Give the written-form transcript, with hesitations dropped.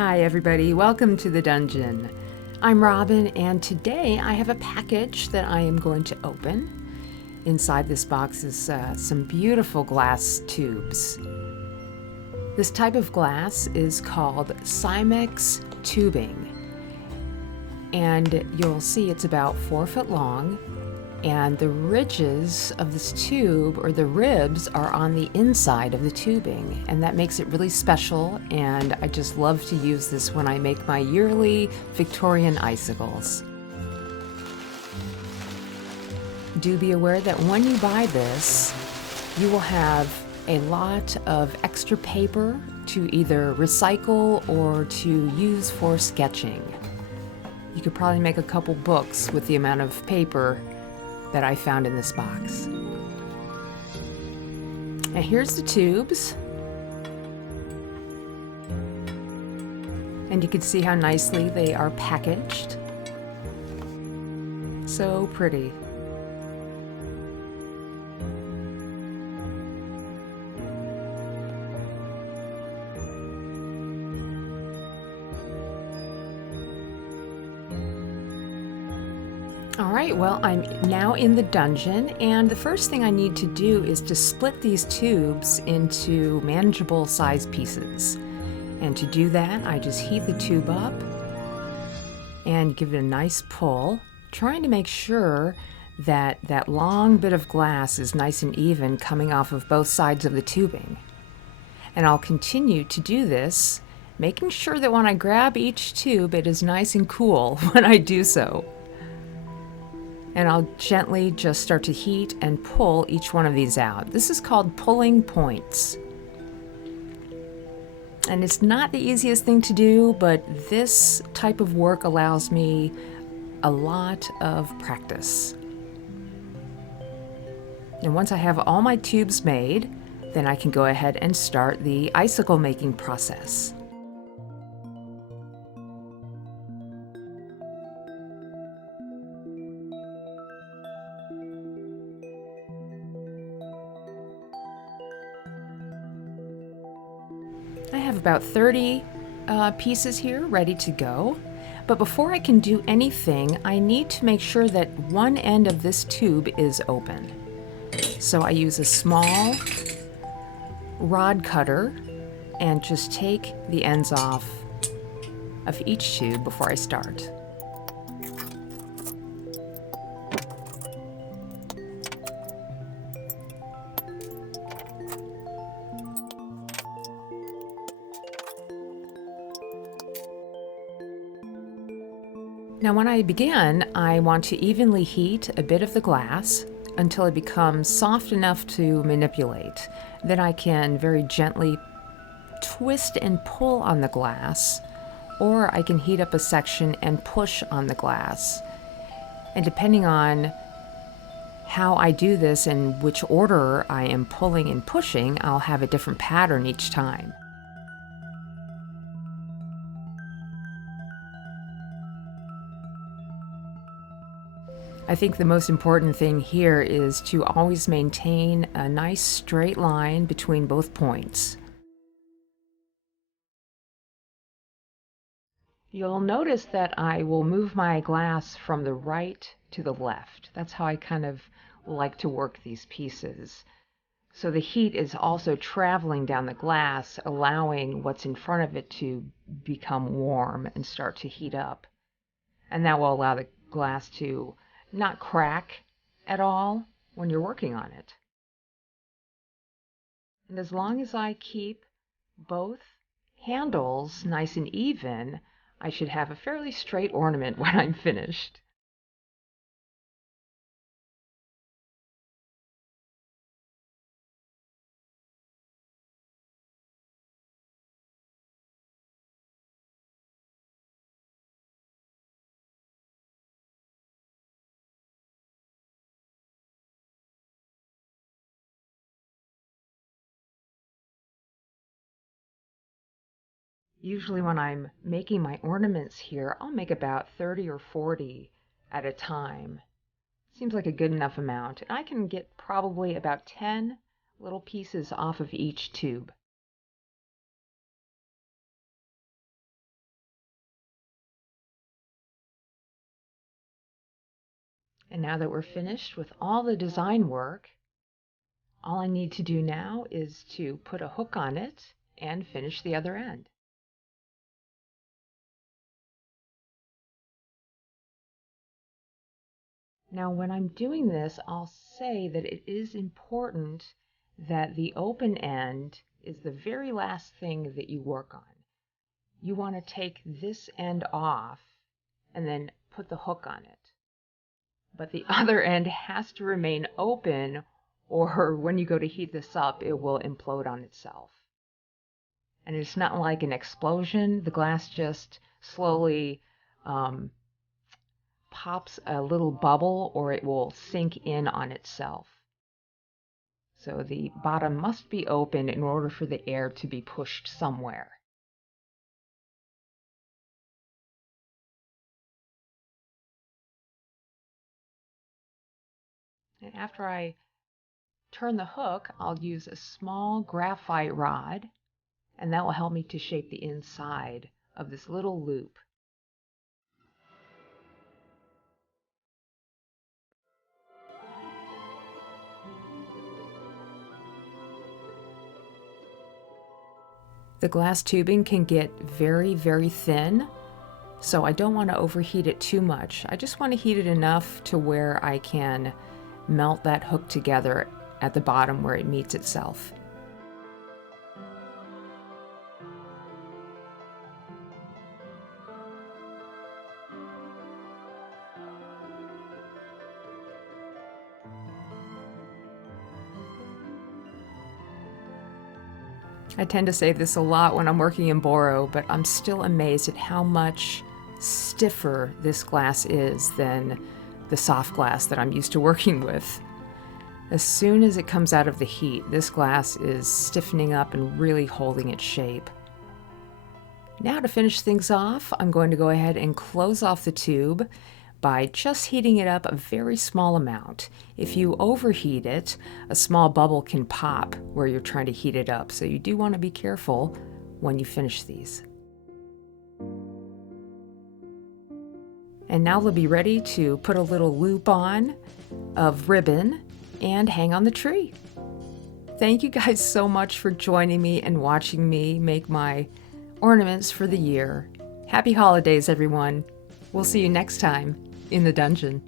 Hi everybody, welcome to the dungeon. I'm Robin and today I have a package that I am going to open. Inside this box is some beautiful glass tubes. This type of glass is called Simax tubing, and you'll see it's about 4 foot long, and the ridges of this tube, or the ribs, are on the inside of the tubing, and that makes it really special, and I just love to use this when I make my yearly Victorian icicles. Do be aware that when you buy this, you will have a lot of extra paper to either recycle or to use for sketching. You could probably make a couple books with the amount of paper that I found in this box. And here's the tubes. And you can see how nicely they are packaged. So pretty. Alright, well, I'm now in the dungeon, and the first thing I need to do is to split these tubes into manageable size pieces. And to do that, I just heat the tube up and give it a nice pull, trying to make sure that that long bit of glass is nice and even coming off of both sides of the tubing. And I'll continue to do this, making sure that when I grab each tube, it is nice and cool when I do so. And I'll gently just start to heat and pull each one of these out. This is called pulling points. And it's not the easiest thing to do, but this type of work allows me a lot of practice. And once I have all my tubes made, then I can go ahead and start the icicle making process. I have about 30 pieces here ready to go, but before I can do anything, I need to make sure that one end of this tube is open. So I use a small rod cutter and just take the ends off of each tube before I start. Now when I begin, I want to evenly heat a bit of the glass until it becomes soft enough to manipulate. Then I can very gently twist and pull on the glass, or I can heat up a section and push on the glass. And depending on how I do this and which order I am pulling and pushing, I'll have a different pattern each time. I think the most important thing here is to always maintain a nice straight line between both points. You'll notice that I will move my glass from the right to the left. That's how I kind of like to work these pieces. So the heat is also traveling down the glass, allowing what's in front of it to become warm and start to heat up. And that will allow the glass to not crack at all when you're working on it. And as long as I keep both handles nice and even, I should have a fairly straight ornament when I'm finished. Usually when I'm making my ornaments here, I'll make about 30 or 40 at a time. Seems like a good enough amount. I can get probably about 10 little pieces off of each tube. And now that we're finished with all the design work, all I need to do now is to put a hook on it and finish the other end. Now, when I'm doing this, I'll say that it is important that the open end is the very last thing that you work on. You want to take this end off and then put the hook on it. But the other end has to remain open, or when you go to heat this up, it will implode on itself. And it's not like an explosion. The glass just slowly pops a little bubble, or it will sink in on itself. So the bottom must be open in order for the air to be pushed somewhere. And after I turn the hook, I'll use a small graphite rod, and that will help me to shape the inside of this little loop. The glass tubing can get very, very thin, so I don't want to overheat it too much. I just want to heat it enough to where I can melt that hook together at the bottom where it meets itself. I tend to say this a lot when I'm working in Boro, but I'm still amazed at how much stiffer this glass is than the soft glass that I'm used to working with. As soon as it comes out of the heat, this glass is stiffening up and really holding its shape. Now to finish things off, I'm going to go ahead and close off the tube by just heating it up a very small amount. If you overheat it, a small bubble can pop where you're trying to heat it up, so you do want to be careful when you finish these. And now they'll be ready to put a little loop on of ribbon and hang on the tree. Thank you guys so much for joining me and watching me make my ornaments for the year. Happy holidays, everyone. We'll see you next time in the dungeon.